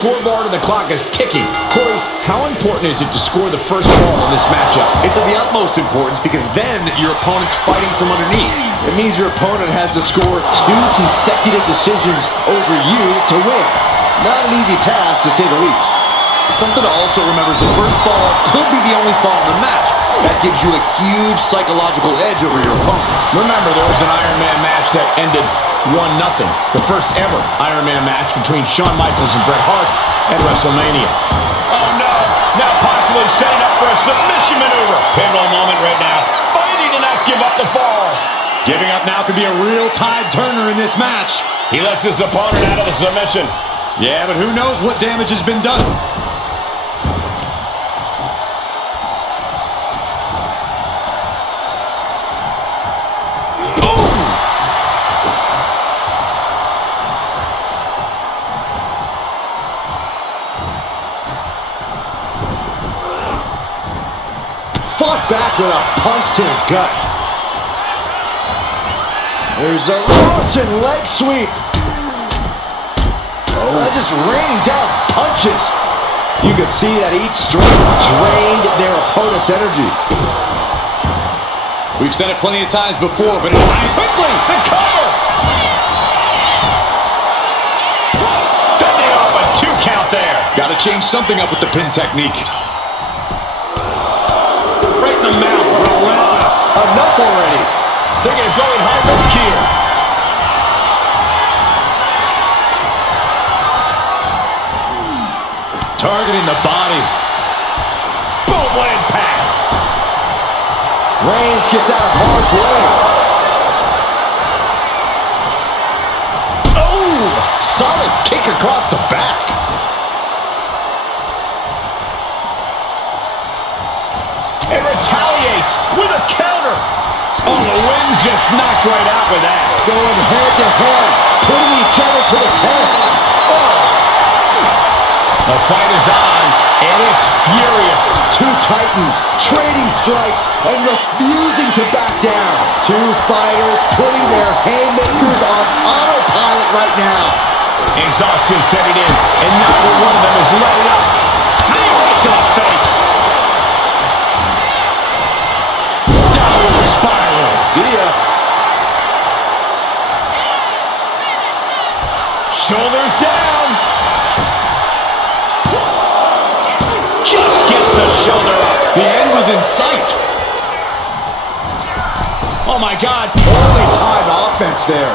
Scoreboard and the clock is ticking. Corey, how important is it to score the first ball in this matchup? It's of the utmost importance because then your opponent's fighting from underneath. It means your opponent has to score 2 consecutive decisions over you to win. Not an easy task, to say the least. Something to also remember is the first fall could be the only fall in the match. That gives you a huge psychological edge over your opponent. Remember, there was an Iron Man match that ended 1-0. The first ever Iron Man match between Shawn Michaels and Bret Hart at WrestleMania. Oh no! Now possibly setting up for a submission maneuver. Pivotal moment right now. Fighting to not give up the fall. Giving up now could be a real tide turner in this match. He lets his opponent out of the submission. Yeah, but who knows what damage has been done. Fought back with a punch to the gut. There's a Russian leg sweep. Just raining down punches. You could see that each strike drained their opponent's energy. We've said it plenty of times before, but Quickly, the cover. Fending off a 2 count there. got to change something up with the pin technique. The mouth, relentless. Enough already. Taking a going high risk here. Targeting the body. Boom, what impact. Reigns gets out of harm's way. Oh, solid kick across the back. And retaliates with a counter. Oh, the wind just knocked right out with that. Going head to head, putting each other to the test. Oh. The fight is on, and it's furious. 2 titans trading strikes and refusing to back down. 2 fighters putting their haymakers on autopilot right now. Exhaustion setting in, and neither one of them is letting up. Knee right to the face. Spiral. See ya. Shoulders down. Just gets the shoulder up. The end was in sight. Oh my God. Poorly timed offense there.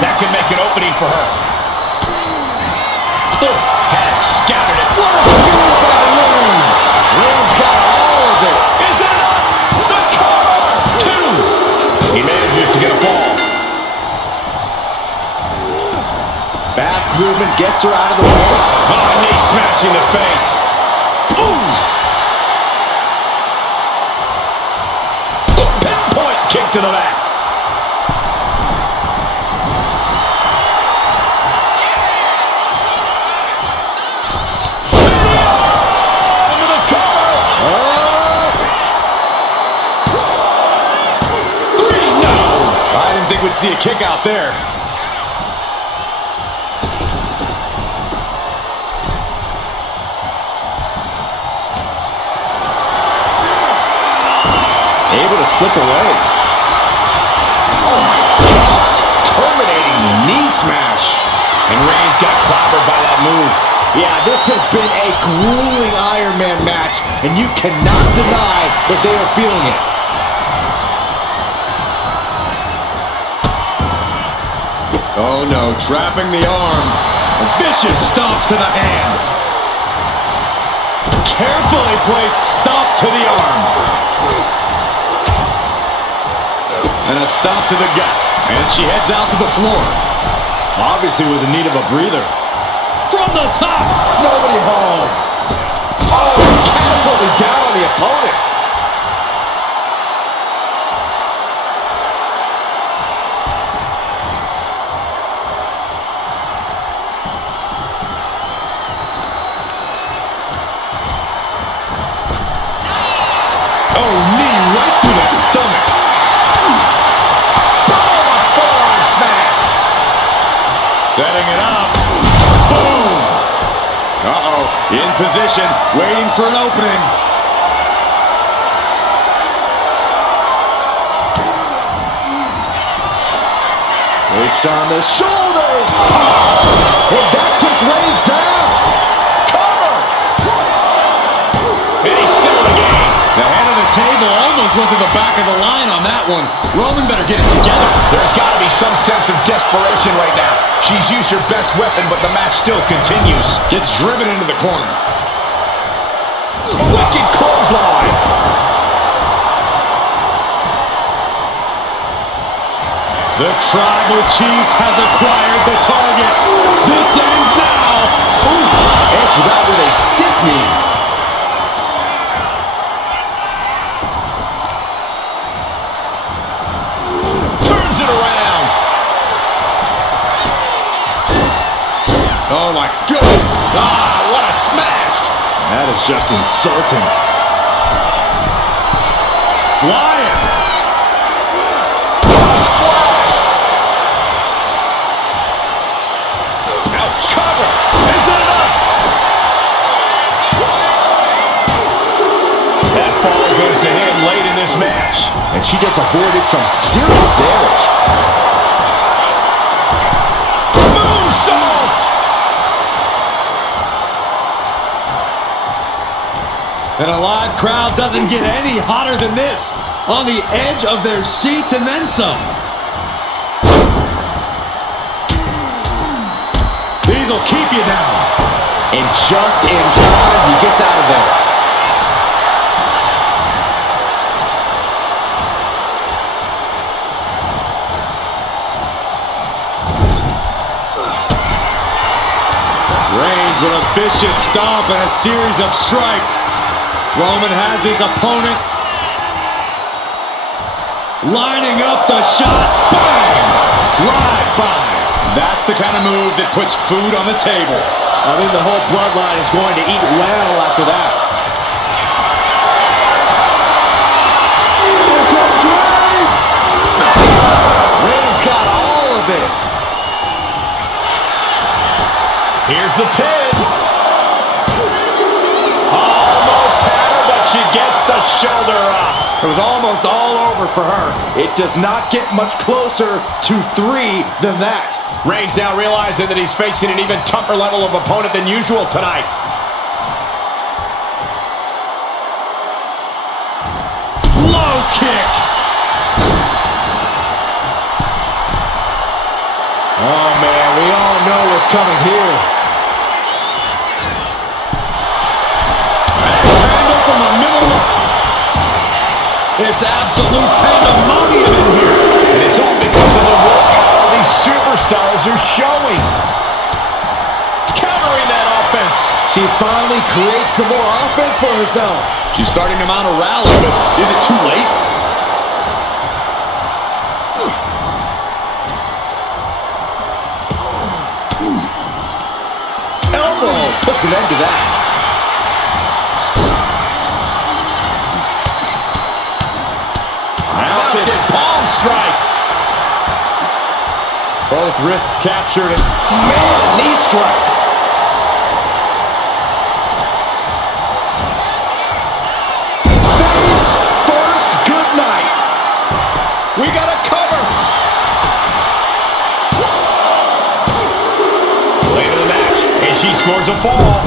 That could make an opening for her. Had scouted it. What a spear by Reigns. Reigns got all of it. Is it enough? The cover. 2. He manages to get a fall. Fast movement gets her out of the way. Oh, knee smashing the face. Ooh. Pinpoint kick to the back. Would see a kick out there. Able to slip away. Oh my gosh. Terminating knee smash. And Reigns got clobbered by that move. Yeah, this has been a grueling Iron Man match, and you cannot deny that they are feeling it. Oh no, trapping the arm. A vicious stomp to the hand. Carefully placed stomp to the arm. And a stomp to the gut. And she heads out to the floor. Obviously was in need of a breather. From the top. Nobody home. Oh, catapulted down on the opponent. In position, waiting for an opening. Reached on the shoulders. Oh, and that took Reigns down. Cover. And he's still in the game. The head of the table almost went to the back of the line on that one. Roman better get it together. There's got to be some sense of desperation right now. She's used her best weapon, but the match still continues. Gets driven into the corner. Wicked clothesline. The tribal chief has acquired the target. This ends now. Ooh, answered that with a stiff knee. Turns it around. Oh my goodness. Ah, what a smash. That is just insulting. Flying. What a splash. Ouch. Cover. Is it enough? That fall goes to him late in this match. And she just avoided some serious damage. Moonsault. And a live crowd doesn't get any hotter than this. On the edge of their seats and then some. These will keep you down. And just in time, he gets out of there. Reigns with a vicious stomp and a series of strikes. Roman has his opponent lining up the shot. Bang! Drive by. That's the kind of move that puts food on the table. I think the whole bloodline is going to eat well after that. Here comes Reigns! Reigns got all of it. Here's the pin. Almost had her, but she gets the shoulder up. It was almost all over for her. It does not get much closer to 3 than that. Reigns now realizing that he's facing an even tougher level of opponent than usual tonight. Low kick. Oh, man, we all know what's coming here. Triangle from the middle. It's absolute pandemonium in here. And it's all because of the work all these superstars are showing. Countering that offense. She finally creates some more offense for herself. She's starting to mount a rally, but is it too late? Elbow puts an end to that. Mounted palm strikes. Both wrists captured and man, knee strike. Face first, good night. We got a cover. Later in the match, and she scores a fall.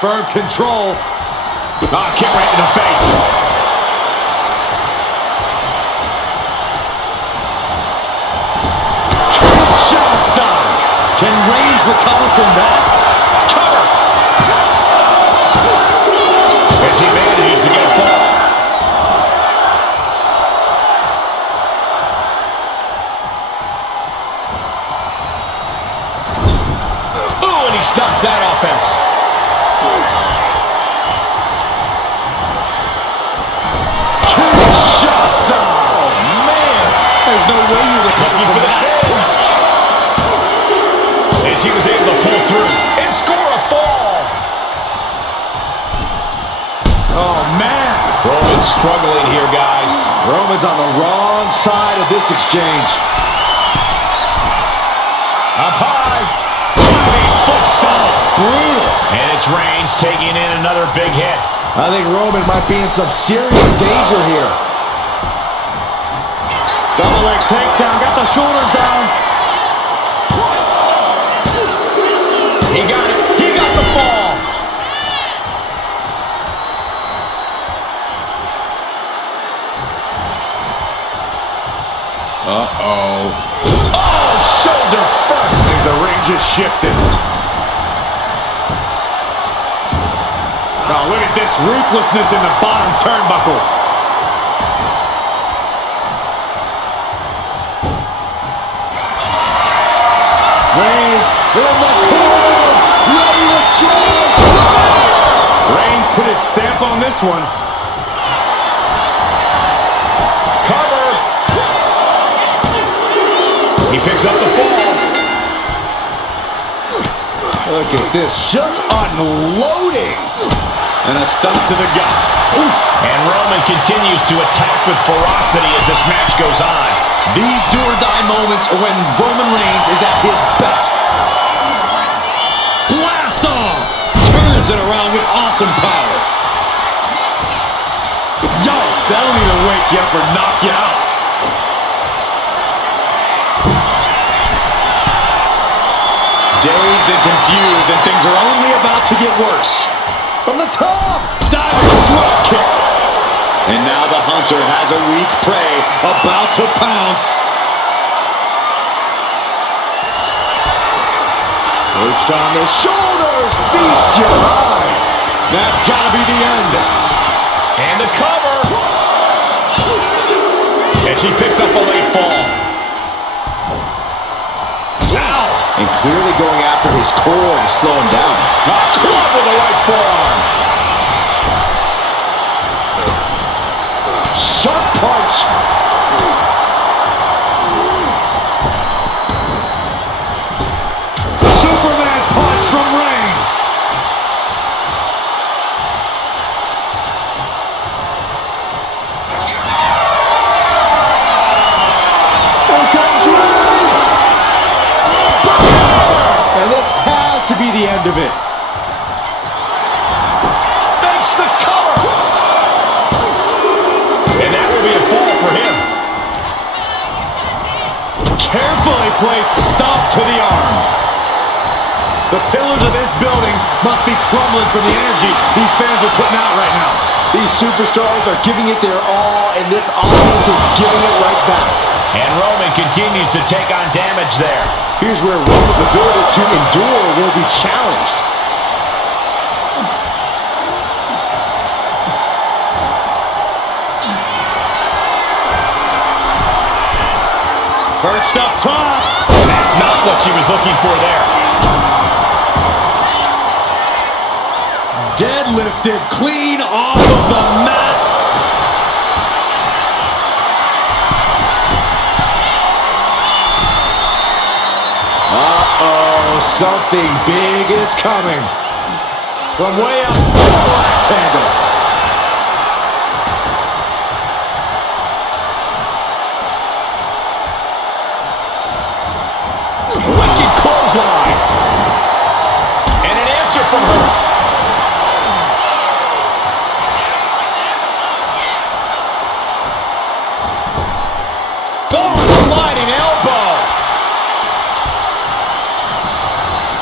Firm control. Ah, kick right in the face. Kinshasa. Can Reigns recover from that? Cover. As he manages to get a fall. Ooh, and he stops that offense. Kinshasa. Oh, man. There's no way you recover Looking from for the that. pin. And she was able to pull through and score a fall. Oh, man. Roman struggling here, guys. Roman's on the wrong side of this exchange. Up high. Diving foot stomp. Brutal. And it's Reigns taking in another big hit. I think Roman might be in some serious danger here. Double leg takedown. Got the shoulders down. He got it. He got the fall. Uh-oh. Oh, shoulder first. The ring just shifted. Oh, look at this ruthlessness in the bottom turnbuckle. Reigns in the corner, ready to strike. Reigns put his stamp on this one. Cover. He picks up the fall. Look at this, just unloading. And a stomp to the gut. Oof. And Roman continues to attack with ferocity as this match goes on. These do-or-die moments are when Roman Reigns is at his best. Blast off! Turns it around with awesome power. Yikes, that'll either wake you up or knock you out. Dazed and confused, and things are only about to get worse. From the top! Diving drop kick. And now the hunter has a weak prey about to pounce. Perched on the shoulders, feast your eyes. That's gotta be the end. And the cover. And she picks up a late fall. Ow! And clearly going after his core to slow him down. A club with a right forearm. Sharp punch. Superman punch from Reigns. Here comes Reigns. And this has to be the end of it. Makes the cover. And that will be a fall for him. Carefully placed stomp to the arm. The pillars of this building must be crumbling from the energy these fans are putting out right now. These superstars are giving it their all, and this audience is giving it right back. And Roman continues to take on damage there. Here's where Roman's ability to endure will be challenged. Perched up top. That's not what she was looking for there. Deadlifted clean off of the mat. Uh-oh, something big is coming. From way up, double axe handle. Wicked clothesline. And an answer from her. Oh, sliding elbow.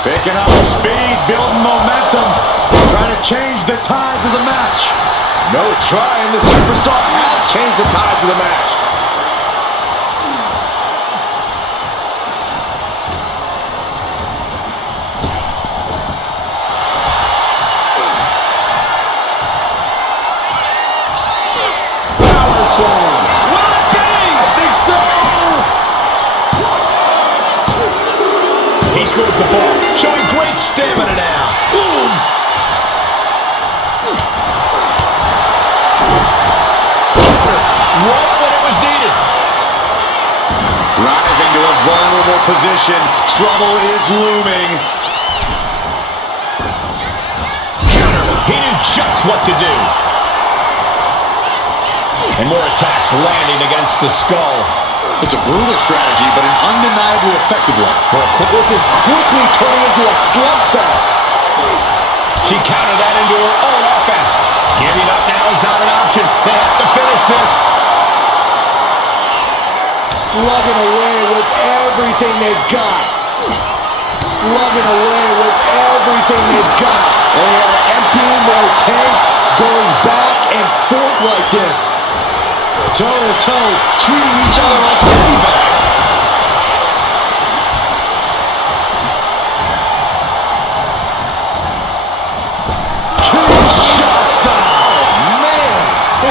Picking up speed, building momentum. Trying to change the tides of the match. No trying, the superstar has changed the tides of the match. Power slam. Will it be? I think so. He scores the ball, showing great stamina now. Boom. Right when it was needed. Rising to a vulnerable position. Trouble is looming. Counter. He knew just what to do. And more attacks landing against the skull. It's a brutal strategy, but an undeniably effective one. This is quickly turning into a slugfest. She countered that into her own offense. Giving up now is not an option. They have to finish this. Slugging away with everything they've got. Slugging away with everything they've got. They are emptying their tanks, going back and forth like this. Toe-to-toe, treating each other like heavy bags. Kinshasa! Man,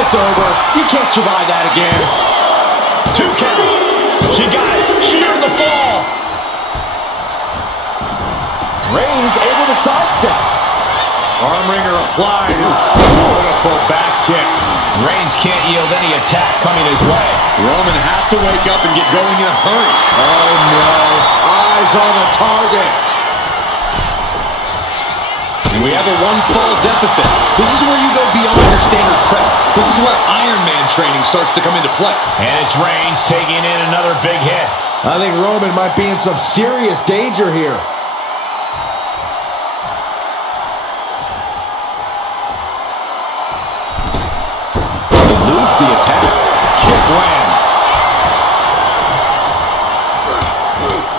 it's over. You can't survive that again. 2 count. She got it. She earned the fall. Reigns able to sidestep. Arm wringer applied. Beautiful back kick. Reigns can't yield any attack coming his way. Roman has to wake up and get going in a hurry. Oh no. Eyes on the target. And we have a 1-fall deficit. This is where you go beyond your standard prep. This is where Iron Man training starts to come into play. And it's Reigns taking in another big hit. I think Roman might be in some serious danger here. Eludes the attack. Kick lands.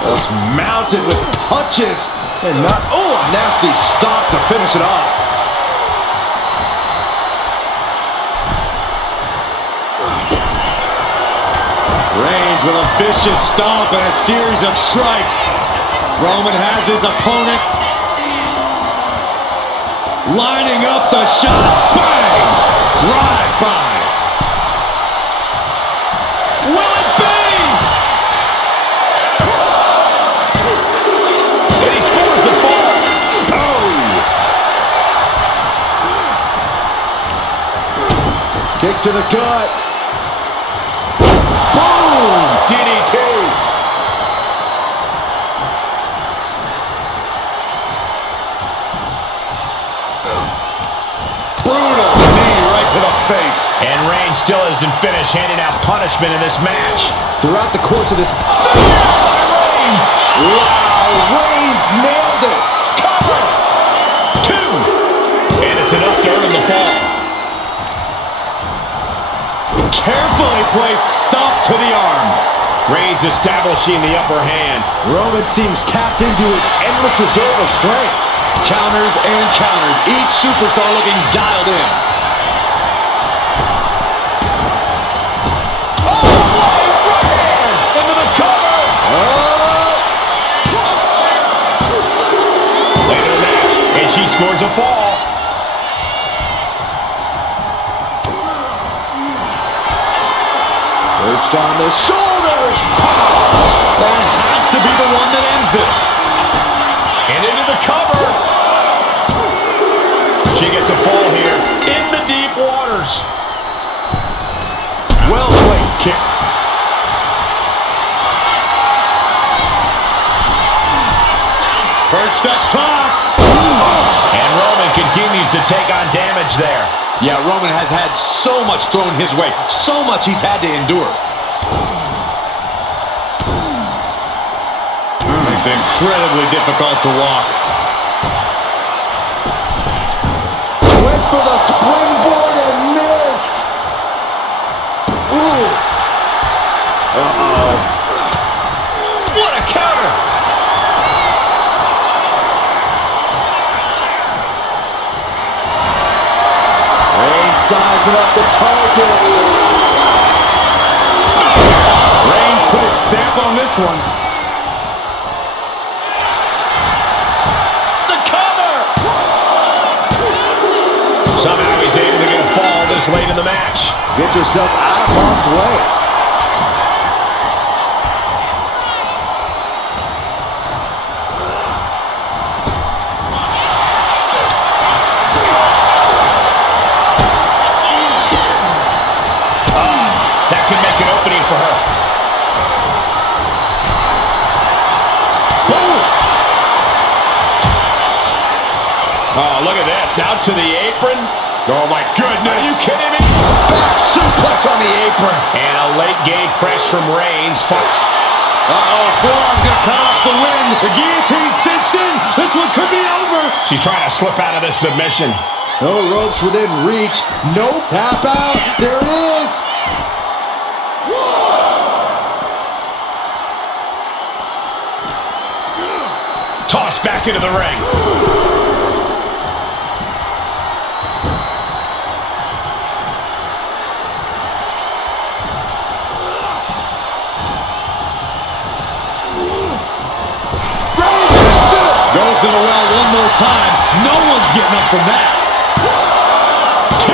Just mounted with punches. And not, oh, a nasty stop to finish it off. Reigns with a vicious stomp and a series of strikes. Roman has his opponent lining up the shot. Bang! Drive by. Will it be? And he scores the fall. Kick to the gut. Boom! DDT. Brutal knee right to the face. And Reigns still isn't finished handing out punishment in this match. Throughout the course of this... Reigns! Wow, Reigns nailed it. Cover! 2! And it's enough to earn him the fall. Carefully placed stomp to the arm. Reigns establishing the upper hand. Roman seems tapped into his endless reserve of strength. Counters and counters. Each superstar looking dialed in. Oh, what a right hand! Into the cover! Later in the match, and she scores a fall. Perched on the shoulders. That has to be the one that ends this. And into the cover. She gets a fall here in the deep waters. Well-placed kick. Perched up top. And Roman continues to take on damage there. Yeah, Roman has had so much thrown his way. So much he's had to endure. Makes it incredibly difficult to walk. Went for the springboard and miss. Ooh. Uh-oh. What a counter! Reigns sizing up the target. Reigns put his stamp on this one. The cover! Somehow he's able to get a fall this late in the match. Get yourself out of harm's way. That can make an opening for her. Boom! Oh, look at this. Out to the apron. Oh, my goodness. Are you kidding me? Back Suplex on the apron. And a late game press from Reigns. Uh-oh, forearm's gonna count up the win. The guillotine cinched in. This one could be over. She's trying to slip out of this submission. No ropes within reach. No tap out. There it is. Tossed back into the ring. Goes to the well one more time. No one's getting up from that. 2.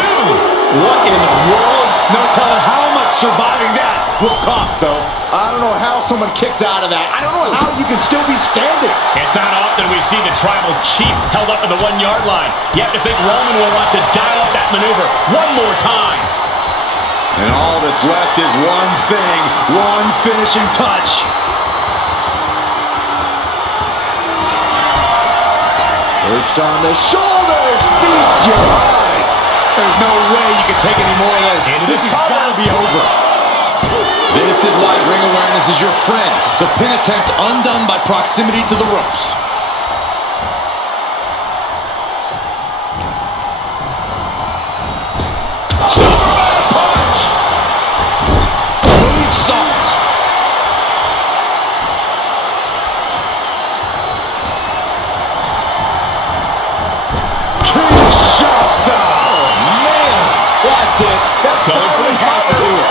What in the world? No telling how much surviving that will cost, though. I don't know how someone kicks out of that. I don't know how you can still be standing. It's not often we see the tribal chief held up at the 1-yard line. You have to think Roman will want to dial up that maneuver one more time. And all that's left is one thing, one finishing touch. Perched on the shoulders. Feast your eyes. There's no way you can take any more of those. This has got to be over. This is why ring awareness is your friend. The pin attempt undone by proximity to the ropes. Superman punch! Moonsault. Kinshasa. Oh, man. That's it. That's Going for finally the got to cover. do it.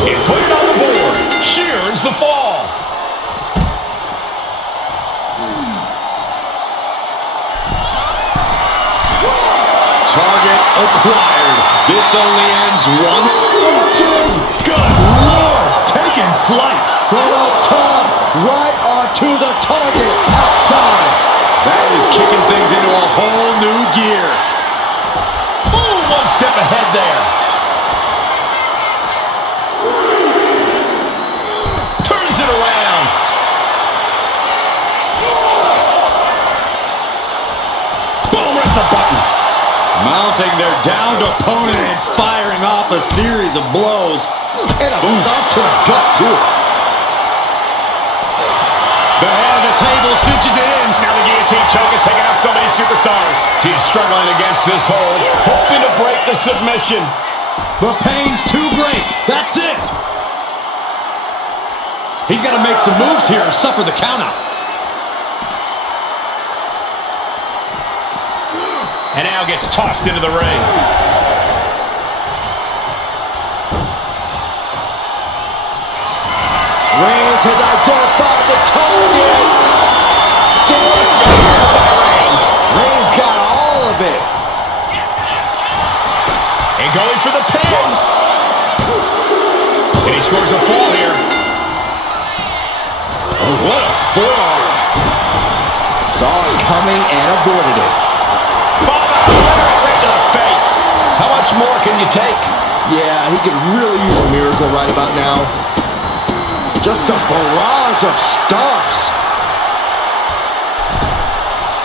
And put it on the board. Shears the fall. Target acquired. This only ends one. Good Lord, taking flight. From up top, right onto the target outside. That is kicking things into a whole new gear. Ooh, one step ahead there. Turns it around. Boom, right the button. Mounting their downed opponent and firing off a series of blows. And a stop to the gut, too. The head of the table cinches it in. Now the guillotine choke is taking out so many superstars. She's struggling against this hold, hoping to break the submission. The pain's too great. That's it. He's got to make some moves here or suffer the countout. And now gets tossed into the ring. Reigns has identified the target. Still speared by Reigns. Reigns got all of it. And going for the pin. And he scores a fall here. Oh, what a forearm. Saw it coming and avoided it. Right to the face. How much more can you take? Yeah, he could really use a miracle right about now. Just a barrage of stomps.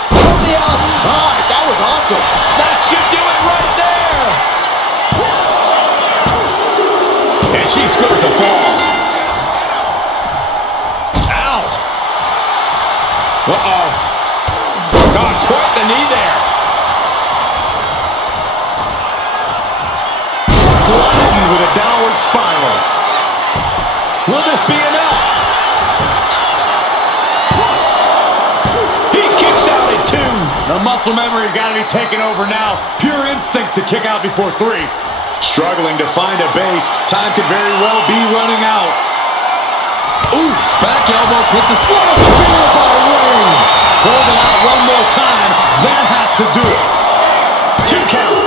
From the outside. That was awesome. That should do it right there. And she scores the fall. Ow. Uh-oh. God, caught the knee there. Flattened with a downward spiral. Will this be enough? He kicks out at 2. The muscle memory's got to be taken over now. Pure instinct to kick out before 3. Struggling to find a base. Time could very well be running out. Oof, back elbow puts his... What a spear by Reigns. Holding out one more time. That has to do it. 2 count.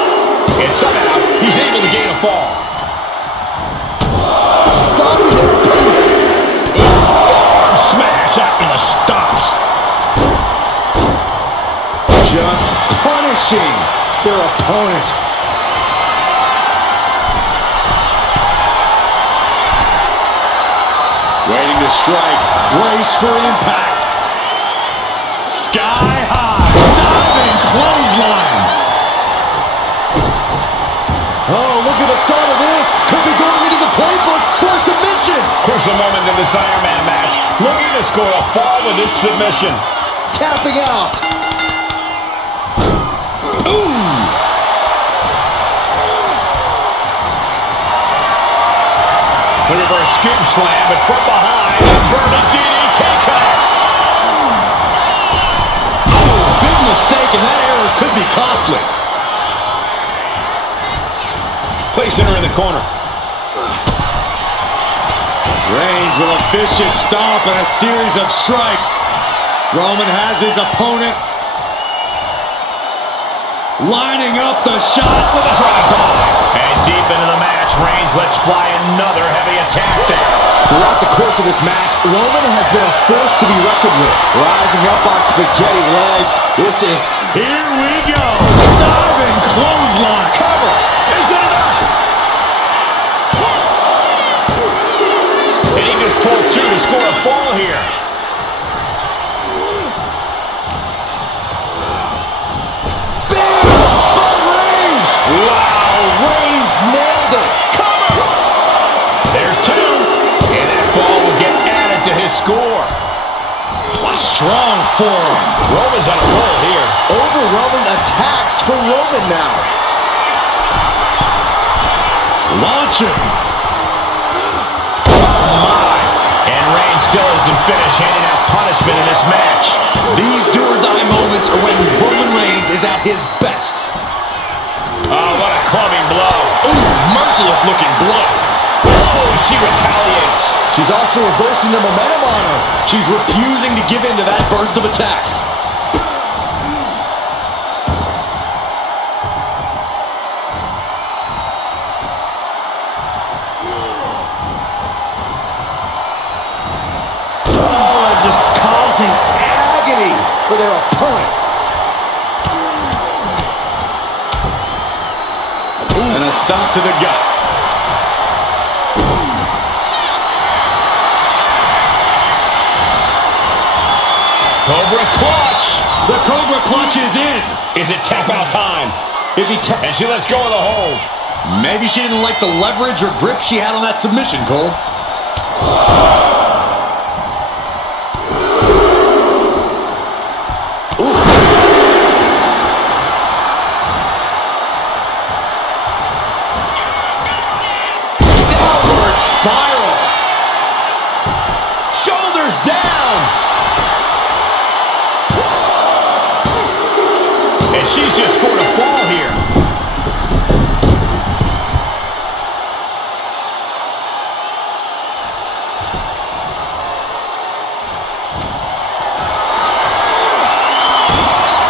And somehow he's able to gain a fall. Stopping it, too. Forearm smash after the stops. Just punishing their opponent. Waiting to strike. Brace for impact. Sky high. Diving clothesline. Oh, score a fall with this submission. Tapping out. Ooh. The reverse scoop slam, but from behind, inverted DDT connects. Oh, big mistake, and that error could be costly. Placing her in the corner. Reigns with a vicious stomp and a series of strikes. Roman has his opponent lining up the shot with a drive-by. And deep into the match, Reigns lets fly another heavy attack there. Throughout the course of this match, Roman has been a force to be reckoned with. Rising up on spaghetti legs. This is... Here we go. Diving clothesline. Cover. Is it enough? And he just pulled through to score a fall here. Wow, Reigns nailed it. Cover! There's two. And that fall will get added to his score. A strong forearm. Roman's on a roll here. Overwhelming attacks for Roman now. Launching. And Reigns still isn't finished handing out punishment in this match. These do-or-die moments are when Roman Reigns is at his best. Oh, what a clubbing blow. Ooh, merciless looking blow. Oh, she retaliates. She's also reversing the momentum on her. She's refusing to give in to that burst of attacks. Oh, just causing agony for their opponent. And a stop to the gut. Cobra clutch. The Cobra clutch is in. Is it tap out time? And she lets go of the hold. Maybe she didn't like the leverage or grip she had on that submission, Cole. Downward spiral. Shoulders down. And she's just scored a fall here.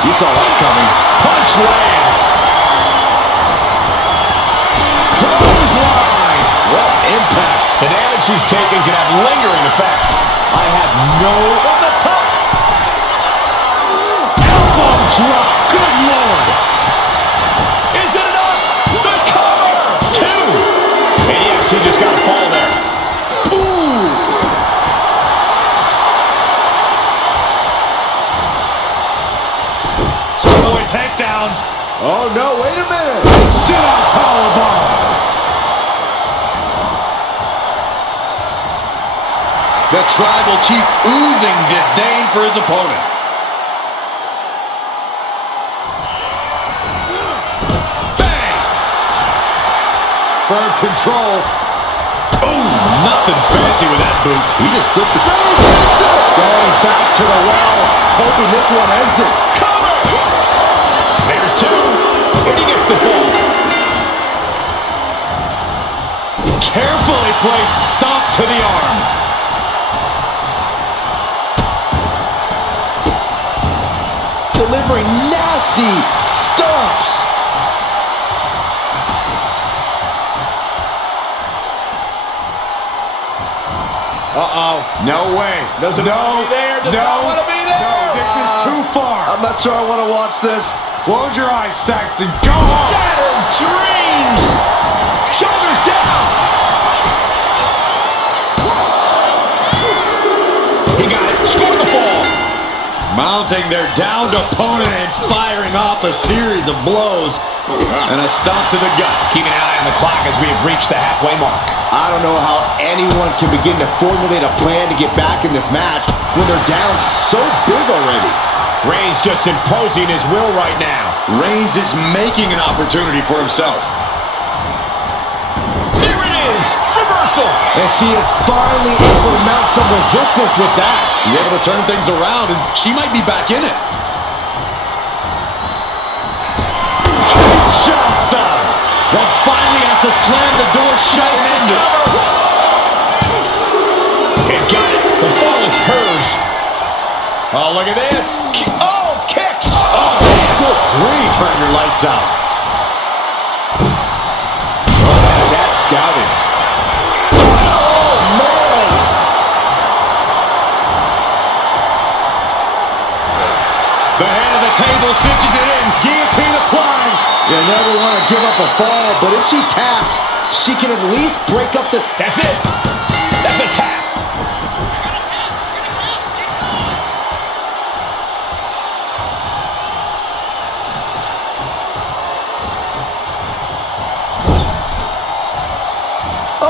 You saw that coming. Punch lands. Clothesline. What impact. The damage she's taken can have lingering effects. I have no... On the top. Elbow drop. Good Lord. Is it enough? The cover. Two. And yeah, she just got a fall there. Ooh. Solo takedown. Oh, no, wait a minute. Sit-out powerbomb. The Tribal Chief oozing disdain for his opponent. Bang! Firm control. Ooh, nothing fancy with that boot. He just flipped the... Reigns hits it. Going back to the well. Hoping this one ends it. Cover. There's two. And he gets the fall. Carefully placed stomp to the arm. Delivering nasty stomps. Uh-oh. No way. Doesn't want to be there. Does not want to be there. No, this is too far. I'm not sure I want to watch this. Close your eyes, Saxton. Go on. Shattered dreams. Shoulders down. He got it. Scored the fall. Mounting their downed opponent and firing off a series of blows. And a stomp to the gut. Keeping an eye on the clock as we have reached the halfway mark. I don't know how anyone can begin to formulate a plan to get back in this match when they're down so big already. Reigns just imposing his will right now. Reigns is making an opportunity for himself. Here it is! Reversal! And she is finally able to mount some resistance with that. He's able to turn things around, and she might be back in it. Kinshasa! That finally has to slam the door shut and end it. It got it. The fall is hers. Oh, look at this. Oh, kicks! Oh, good grief. Turn your lights out. Oh, man, that's scouting. Oh, man! The head of the table cinches it in. Guillotine applied. You never want to give up a fall, but if she taps, she can at least break up this... That's it. That's a tap.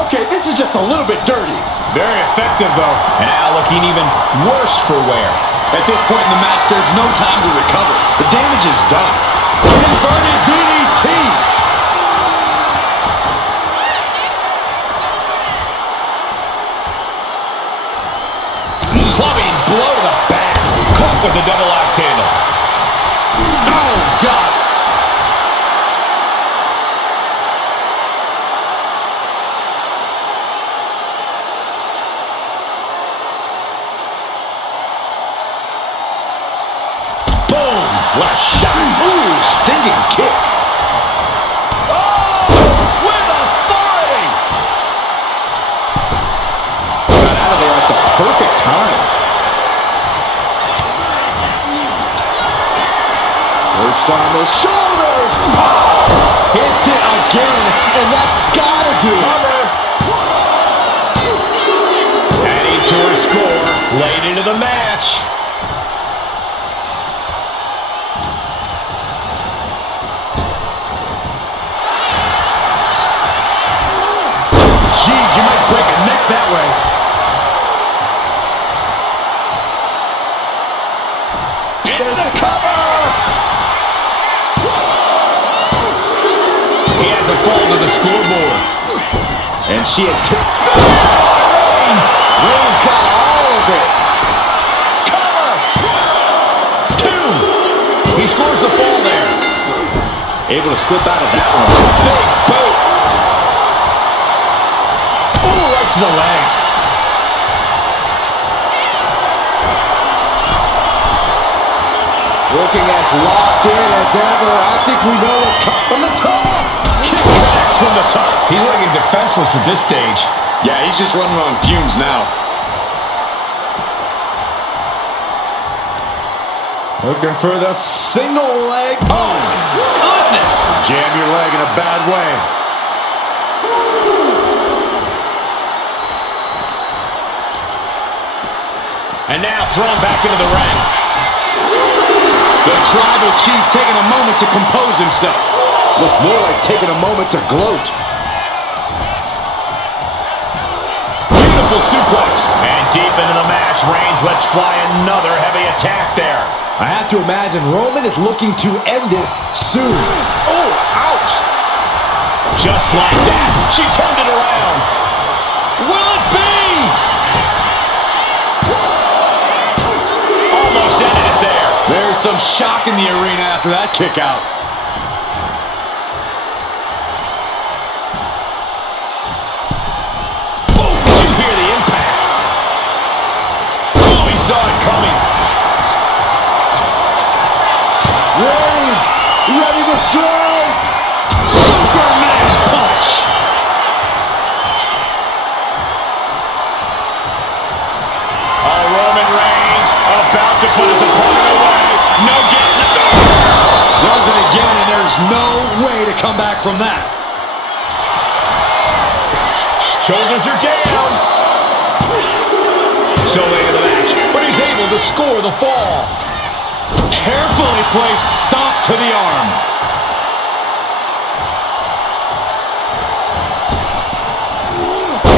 Okay, this is just a little bit dirty. It's very effective, though. And now looking even worse for wear. At this point in the match, there's no time to recover. The damage is done. Inverted DDT. Clubbing blow to the back. Caught with the double axe handle. Oh, God. What a shot. Ooh, stinging kick. Oh, with authority. Got out of there at the perfect time. Perched on the shoulders. Oh, hits it again, and that's gotta do it. Adding to her score late into the match. Jeez, you might break a neck that way. Into the cover! He has a fall to the scoreboard. And she had Reigns got all of it. Cover! 2! He scores the fall there. Able to slip out of that one. Big boot. Oh, right to the leg. Looking as locked in as ever. I think we know what's coming from the top. Kick connects from the top. He's looking defenseless at this stage. Yeah, he's just running on fumes now. Looking for the single leg. Oh, goodness. Jam your leg in a bad way. And now thrown back into the ring. The tribal chief taking a moment to compose himself. Looks more like taking a moment to gloat. Beautiful suplex. And deep into the match, Reigns lets fly another heavy attack there. I have to imagine Roman is looking to end this soon. Oh, ouch. Just like that, she turned it around. Will it be? Almost ended it there. There's some shock in the arena after that kick out. Oh, did you hear the impact? Oh, he saw it coming. Reigns, ready to strike. Superman punch. Oh, Roman Reigns about to put his opponent away. No getting it. Does it again, and there's no way to come back from that. Shoulders are down. So late in the match, but he's able to score the fall. Carefully placed stomp to the arm.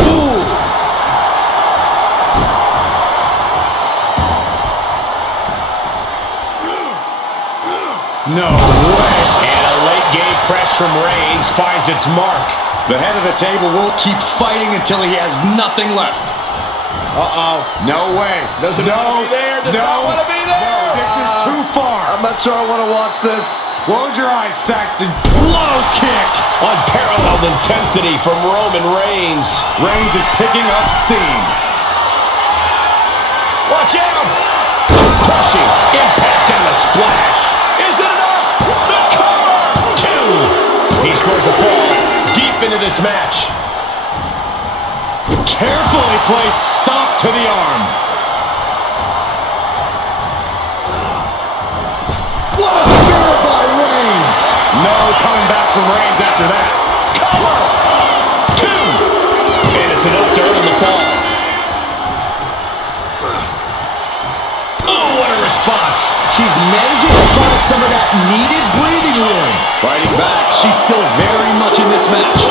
Ooh. No way. And a late game press from Reigns finds its mark. The head of the table will keep fighting until he has nothing left. Uh-oh. No way. Doesn't want to be there. Does not want to be there. No, this is too far. I'm not sure I want to watch this. Close your eyes, Saxton. Low kick. Unparalleled intensity from Roman Reigns. Reigns is picking up steam. Watch out. Crushing impact and the splash. Is it enough? The cover. 2. He scores a fall deep into this match. Carefully placed stomp to the arm. What a spear by Reigns. No coming back from Reigns after that. Cover. 2. And it's enough to earn the fall. Oh, what a response. She's managing to find some of that needed breathing room. Fighting back. She's still very much in this match.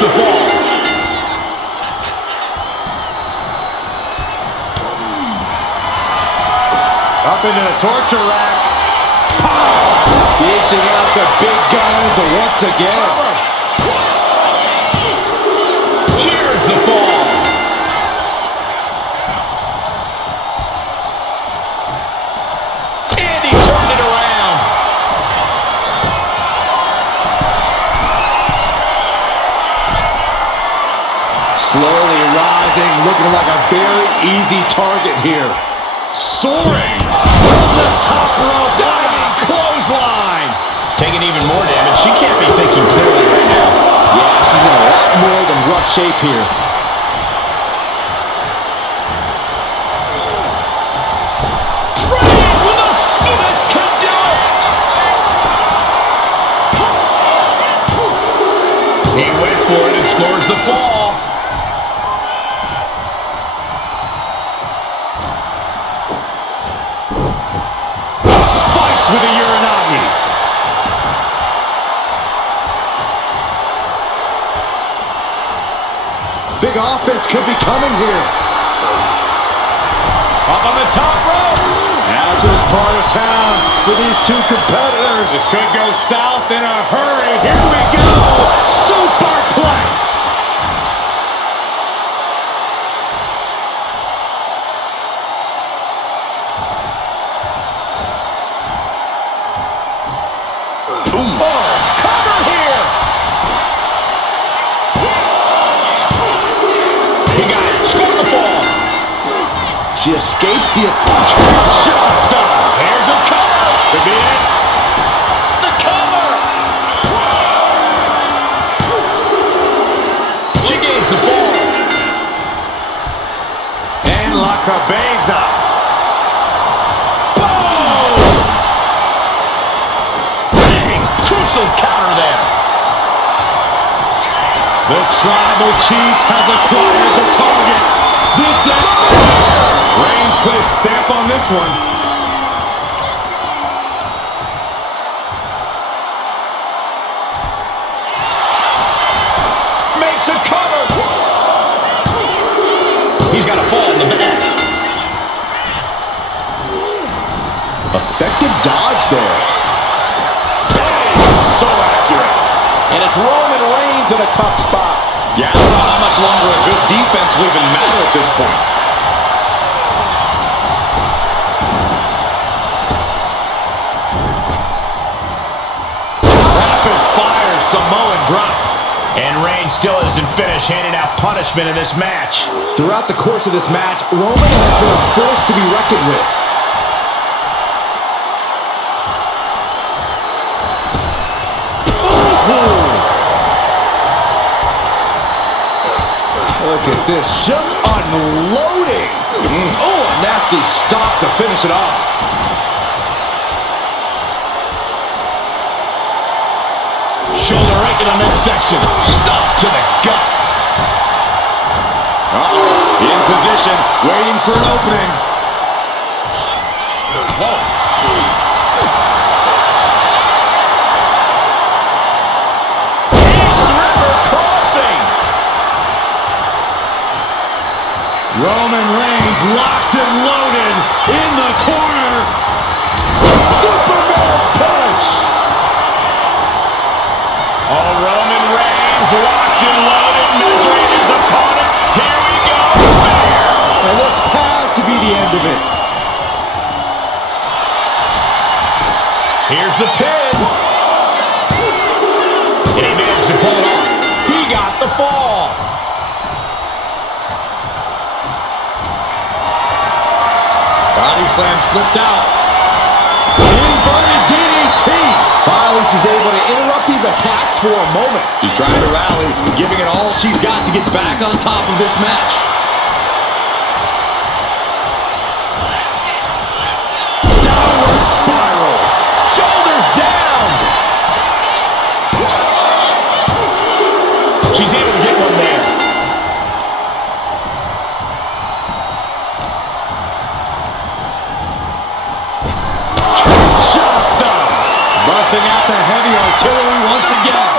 The fall. Up into the torture rack. Dishing out the big guns once again. Cheers the fall. And he turned it around. Slowly rising, looking like a very easy target here. Soaring. From the top rope. Diving clothesline. Taking even more damage. She can't be thinking clearly right now. Yeah, she's in a lot more than rough shape here. Reigns with a this could do it. He went for it and scores the fall. With a Uranagi. Big offense could be coming here. Up on the top rope. Now to this part of town for these two competitors. This could go south in a hurry. Here we go. Superplex. She escapes the shots up. There's a cover. Could be it. The cover. She gains the fall. And La Cabeza. Boom! Bang! Crucial counter there. The Tribal Chief has acquired the target. This is Reigns put his stamp on this one. Makes a cover. He's got a fall in the back. Effective dodge there. So accurate. And it's Roman Reigns in a tough spot. Yeah, I don't know how much longer a good defense will even matter at this point. Samoan drop. And Reigns still isn't finished handing out punishment in this match. Throughout the course of this match, Roman has been a force to be reckoned with. Look at this, just unloading. Oh, a nasty nasty stop to finish it off. Shoulder right to the midsection. Stuffed to the gut. In position, waiting for an opening. Whoa. East River crossing. Roman Reigns locked and loaded in the corner. Superman punch. Oh, Roman Reigns locked and loaded, measuring his opponent. Here we go. And this has to be the end of it. Here's the pin. And he managed to pull it off. He got the fall. Body slam slipped out. Inverted DDT. Finally, she's able to interrupt these attacks for a moment. She's trying to rally, giving it all she's got to get back on top of this match. Downward spiral. Shoulders down. She's able to get one there. Kinshasa. Busting out the heavy artillery once again.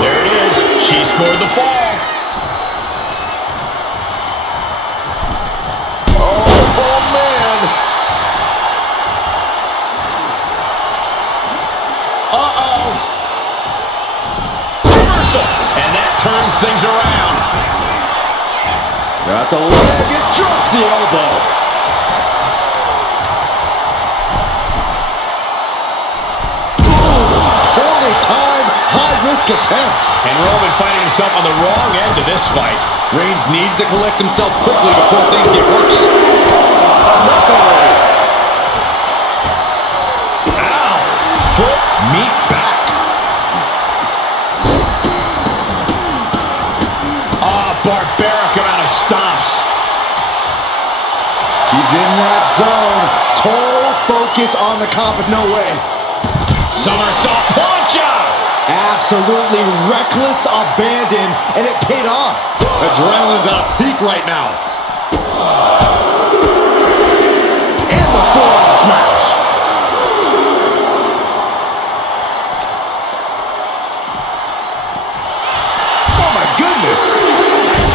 There it is. She scored the fall. Oh, man. Uh-oh. Reversal. And that turns things around. Got the leg and drops the elbow. Poorly timed, high-risk attempt. And Roman finding himself on the wrong end of this fight. Reigns needs to collect himself quickly before things get worse. Ow. Foot meat back. Barbaric amount of stomps. She's in that zone. Total focus on the comp, but no way. Somersault plancha. Absolutely reckless abandon, and it paid off. Adrenaline's at a peak right now. And the forearm smash. Oh my goodness.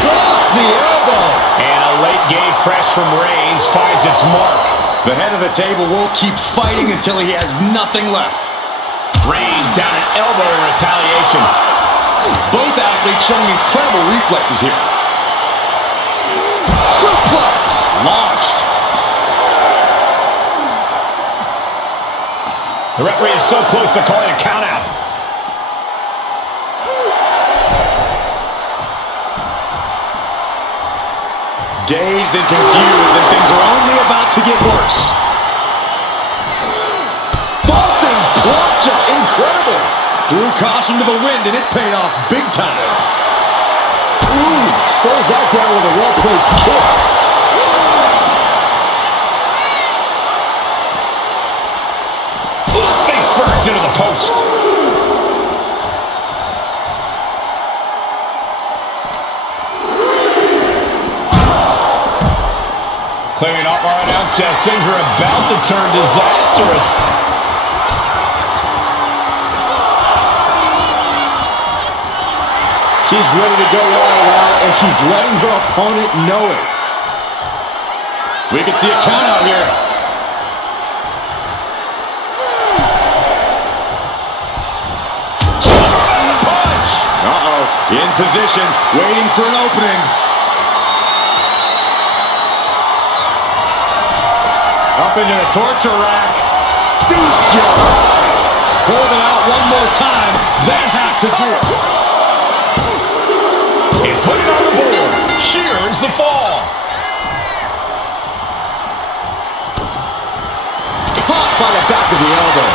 Drops the elbow. And a late game press from Reigns finds its mark. The head of the table will keep fighting until he has nothing left. Reigns down an elbow in retaliation. Both athletes showing incredible reflexes here. Suplex. Launched. The referee is so close to calling a count out. Dazed and confused, and things are only about to get worse. Vaulting plancha. Incredible. Threw caution to the wind, and it paid off big time. Ooh, slows that down with a well-placed kick. Face first into the post. Clearing up our announce desk. Things are about to turn disastrous. She's ready to go all out, and she's letting her opponent know it. We can see a count out here. Superman punch. Uh-oh. In position, waiting for an opening. Up into the torture rack. Feast your eyes. Holding out one more time. That has to do it. And put it on the board. Shears the fall. Caught by the back of the elbow.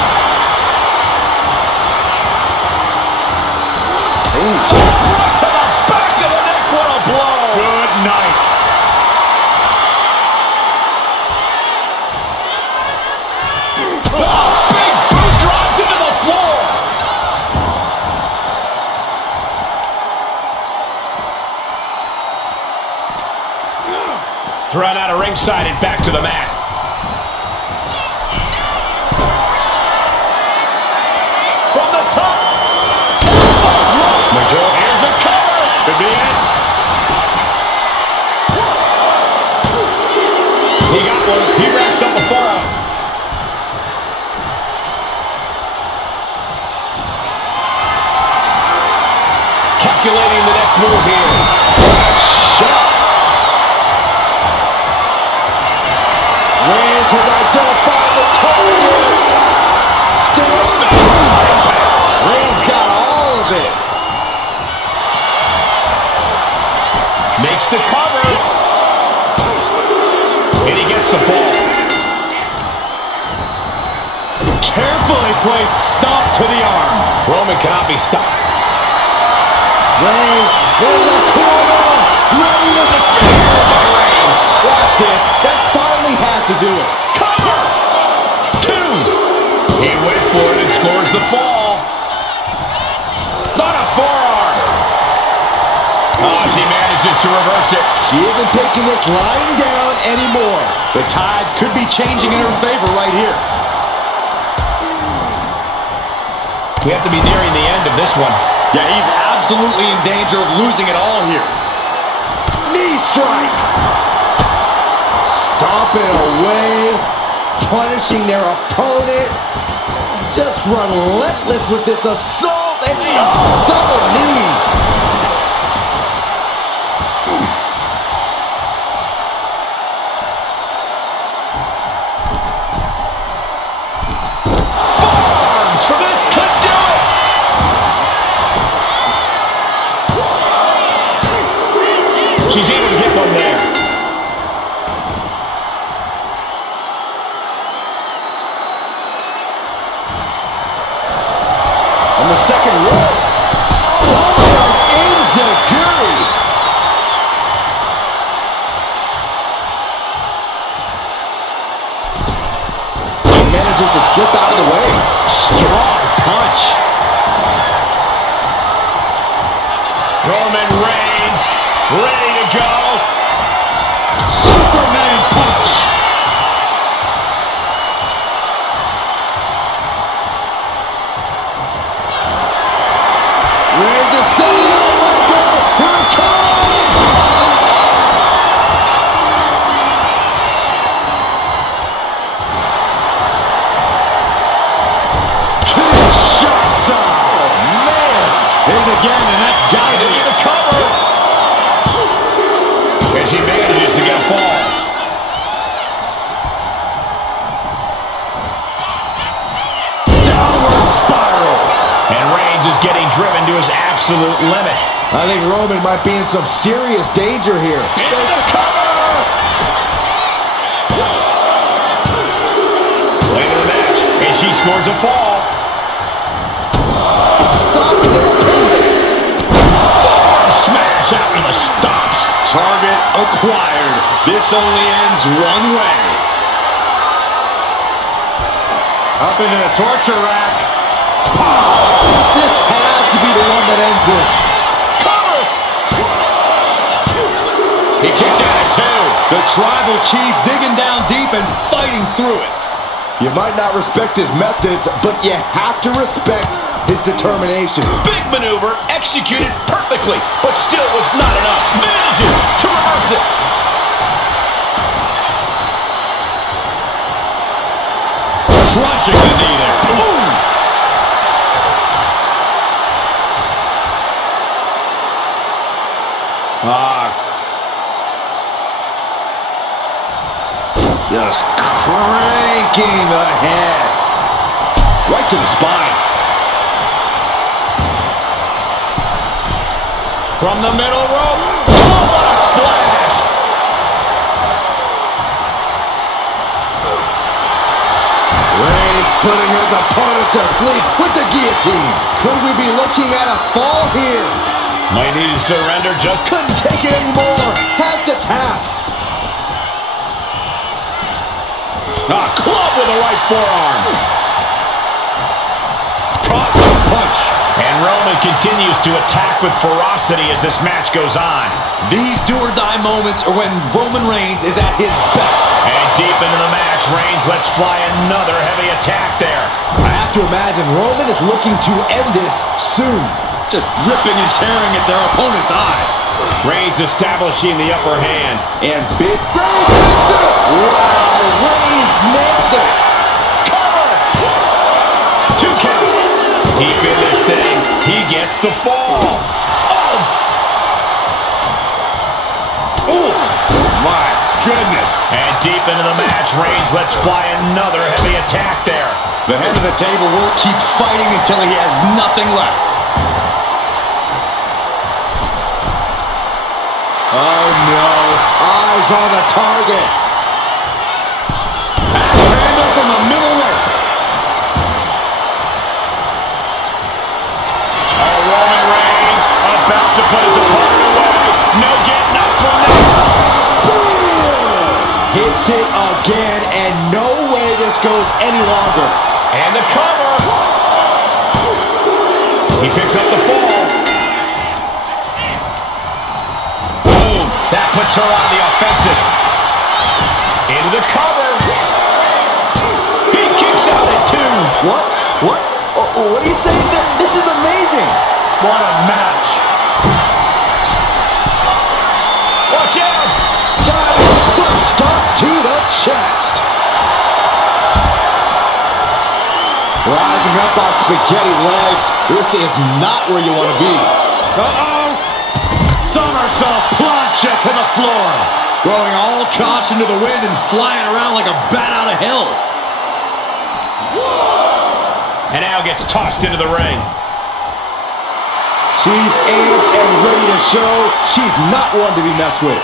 Ooh. Right to the back of the neck. What a blow. Good night. Thrown out of ringside and back to the mat. From the top. Here's a cover. Could be it. He got one. He wraps up a fall. Calculating the next move here. What a shot. Reigns has identified the target. Stands back. Reigns got all of it. Makes the cover. And he gets the fall. Carefully placed stomp to the arm. Roman cannot be stopped. Reigns in the corner. Reigns is spear by Reigns. That's it. That finally has to do it. Cover. 2. He went for it and scores the fall. It's on a forearm. Oh, she manages to reverse it. She isn't taking this lying down anymore. The tides could be changing in her favor right here. We have to be nearing the end of this one. Yeah, he's absolutely in danger of losing it all here. Knee strike. Stomping away. Punishing their opponent. Just relentless with this assault. And double knees. She's able to get one there. On the second rope. Oh, Enziguri. He manages to slip out of the way. Strong punch. Roman Reigns ready to go. Superman punch. Reigns is setting up right there. Here it comes. Kinshasa. Oh, man. Hit it again, and that's got to be the cover. And she manages to get a fall. Downward spiral. And Reigns is getting driven to his absolute limit. I think Roman might be in some serious danger here. Into the cover! Late in the match, and she scores a fall. Stopping the opponent. Forearm smash out with the stomps. Target acquired. This only ends one way. Up into the torture rack. This has to be the one that ends this. Cover! He kicked out at 2. The tribal chief digging down deep and fighting through it. You might not respect his methods, but you have to respect his determination. Big maneuver, executed perfectly, but still was not enough. Manages to reverse it. Crushing the knee there. Ooh. Just cranking ahead. Right to the spine. From the middle rope. Oh, what a splash. Reigns putting his opponent to sleep with the guillotine. Could we be looking at a fall here? Might need to surrender, just Couldn't take it anymore. Has to tap. a club with the right forearm. Caught with a punch. And Roman continues to attack with ferocity as this match goes on. These do-or-die moments are when Roman Reigns is at his best. And deep into the match, Reigns lets fly another heavy attack there. I have to imagine Roman is looking to end this soon. Just ripping and tearing at their opponent's eyes. Reigns establishing the upper hand. And big Reigns hits it! Wow, Reigns nailed it! Cover! 2 count. Deep in this thing, he gets the fall. Oh, my goodness. And deep into the match, Reigns lets fly another heavy attack there. The head of the table will keep fighting until he has nothing left. Oh no, eyes on the target. Axe handle from the middle rope. Oh, Roman Reigns about to put his opponent away. No getting up from this. Spear! Hits it again, and no way this goes any longer. And the cover. He picks up the fall. That puts her on the offensive. Into the cover. He kicks out at 2. What? What are you saying? This is amazing. What a match. Watch out. Diving foot stop to the chest. Rising up on spaghetti legs. This is not where you want to be. Uh-oh. Somersault plunge to the floor. Throwing all caution to the wind and flying around like a bat out of hell. And now gets tossed into the ring. She's amped and ready to show she's not one to be messed with.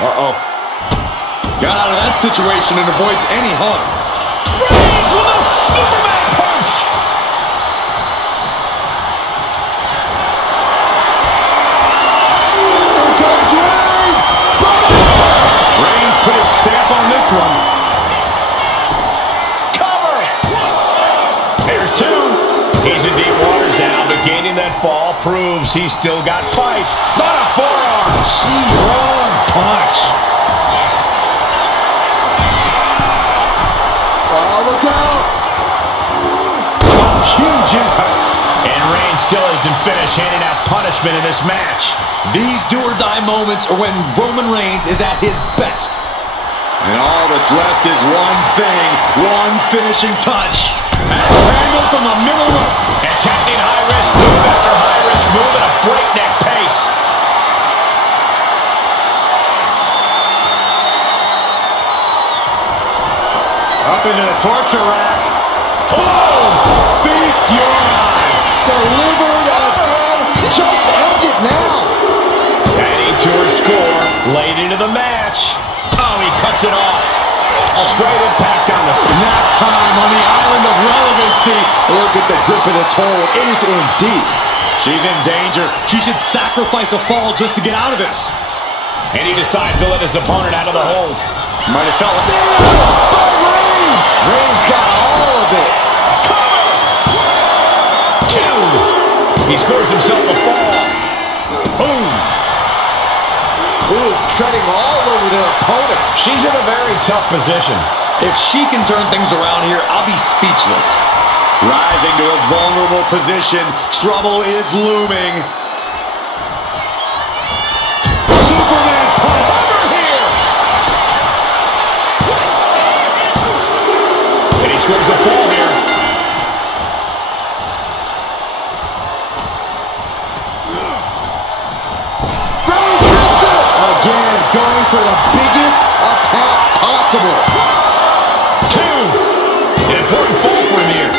Uh-oh. Got out of that situation and avoids any harm. Reigns with a Superman punch. Here comes Reigns! Reigns put his stamp on this one. Cover. There's 2. He's in deep waters now, but gaining that fall proves he's still got fight. Not a forearm. Strong punch. Oh, look out! Huge impact. And Reigns still isn't finished handing out punishment in this match. These do-or-die moments are when Roman Reigns is at his best. And all that's left is one thing, one finishing touch. Axe handle from the middle rope. Attempting high-risk move after high-risk move at a breakneck pace. Up into the torture rack. Oh! Feast your eyes. Delivered again. Just end it now. Adding to her score, late into the match. Oh, he cuts it off. Straight impact on the Nap time on the island of relevancy. Look at the grip of this hold. It is in deep. She's in danger. She should sacrifice a fall just to get out of this. And he decides to let his opponent out of the hold. Might have felt it. By Reigns. Reigns got all of it. Cover! 2. He scores himself a fall. Boom. Ooh, treading all over their opponent. She's in a very tough position. If she can turn things around here, I'll be speechless. Rising to a vulnerable position, trouble is looming. Superman punch over here. And he scores a fall here. Reigns hits it. Again, going for the biggest attack possible. 2. An important fall for him here.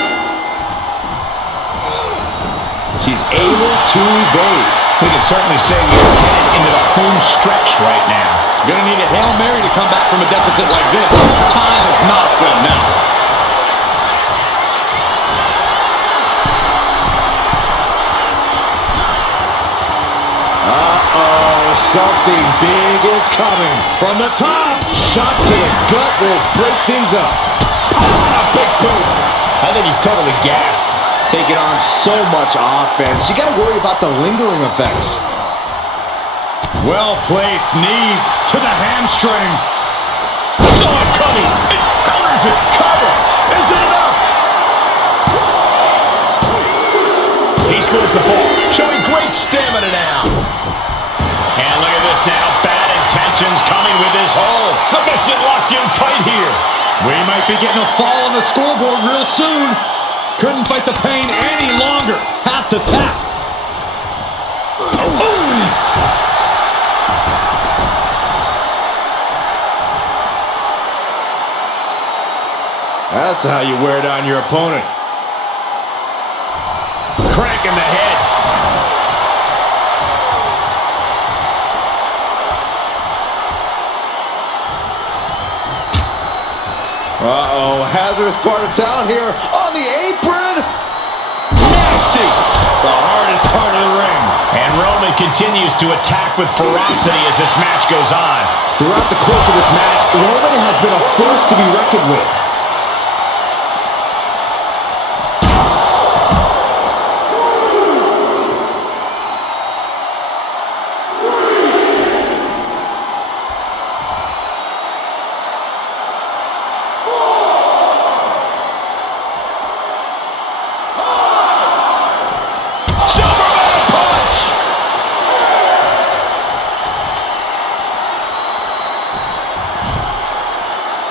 She's able to evade. We can certainly say we are headed into the home stretch right now. Gonna need a Hail Mary to come back from a deficit like this. Time is not a friend now. Uh-oh, something big is coming. From the top. Shot to the gut will break things up. Oh, a big boot. I think he's totally gassed. Taking on so much offense. You got to worry about the lingering effects. Well-placed knees to the hamstring. Saw it coming. It counters it. Cover. Is it enough? He scores the fall, showing great stamina now. And look at this now. Bad intentions coming with this hold. Submission locked in tight here. We might be getting a fall on the scoreboard real soon. Couldn't fight the pain any longer. Has to tap. Oh. That's how you wear down your opponent. Crank in the head. Uh-oh, hazardous part of town here on the apron. Nasty. The hardest part of the ring. And Roman continues to attack with ferocity as this match goes on. Throughout the course of this match, Roman has been a force to be reckoned with.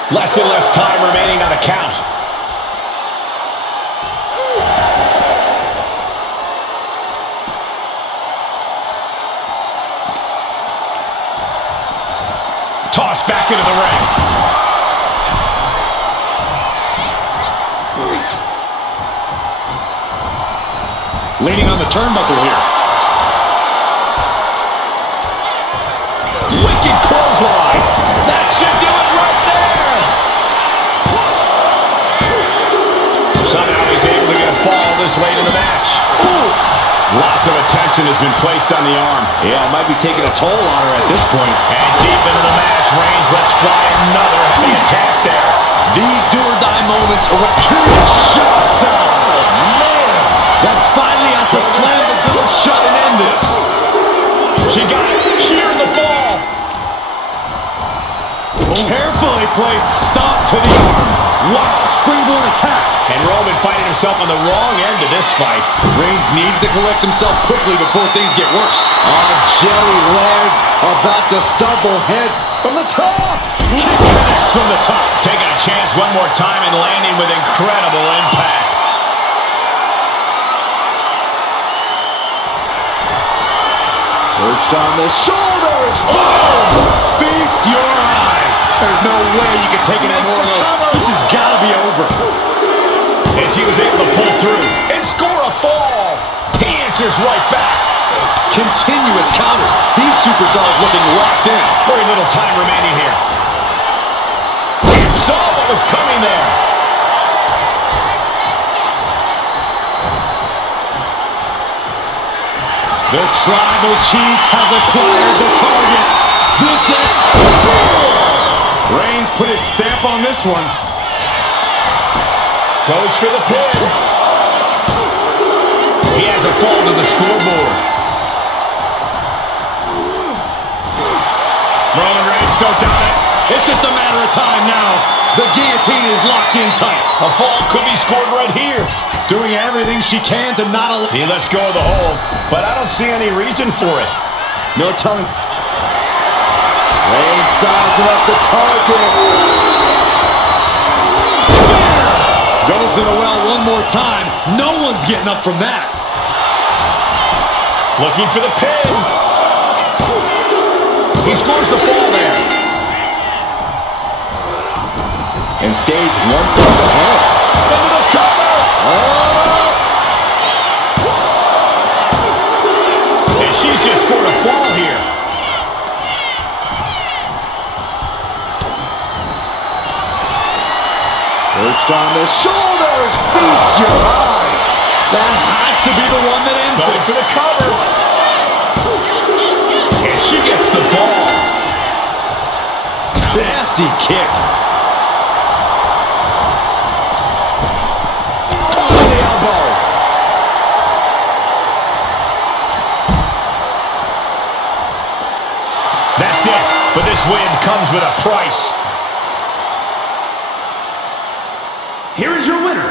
Less and less time remaining on the count. Tossed back into the ring. Leaning on the turnbuckle here. Wicked clothesline. That should do it right there. Somehow he's able to get a fall this late in the match. Ooh. Lots of attention has been placed on the arm. Yeah, it might be taking a toll on her at this point. And deep into the match, Reigns lets fly another heavy attack there. These do-or-die moments are what kills shots out. Man, That's finally has to slam the door shut and end this. She got it. Sheared the fall. Carefully placed stomp to the arm. Wow, springboard attack. And Roman finding himself on the wrong end of this fight. Reigns needs to collect himself quickly before things get worse. jelly legs about to stumble head from the top. Kick connects from the top. Taking a chance one more time and landing with incredible impact. Perched on the shoulders. Boom! Feast your eyes. There's no way you can take any more of those. This has got to be over. And she was able to pull through and score a fall. He answers right back. Continuous counters. These superstars looking locked in. Very little time remaining here. He saw what was coming there. The tribal chief has acquired the target. This is spear. Reigns put his stamp on this one. Goes for the pin. He has a fall to the scoreboard. Roman Reigns so dominant. It's just a matter of time now. The guillotine is locked in tight. A fall could be scored right here. Doing everything she can to not allow. He lets go of the hold, but I don't see any reason for it. No telling. Reigns sizing up the target. Spear! Goes to the well one more time. No one's getting up from that. Looking for the pin. He scores the fall there. And stays one step ahead. Into the cover. And she's just scored a fall here. Perched on the shoulders. Feast your eyes. That has to be the one that ends Going this. for the cover. And she gets the ball. Nasty kick. Oh, the elbow. it, but this win comes with a price. Here is your winner,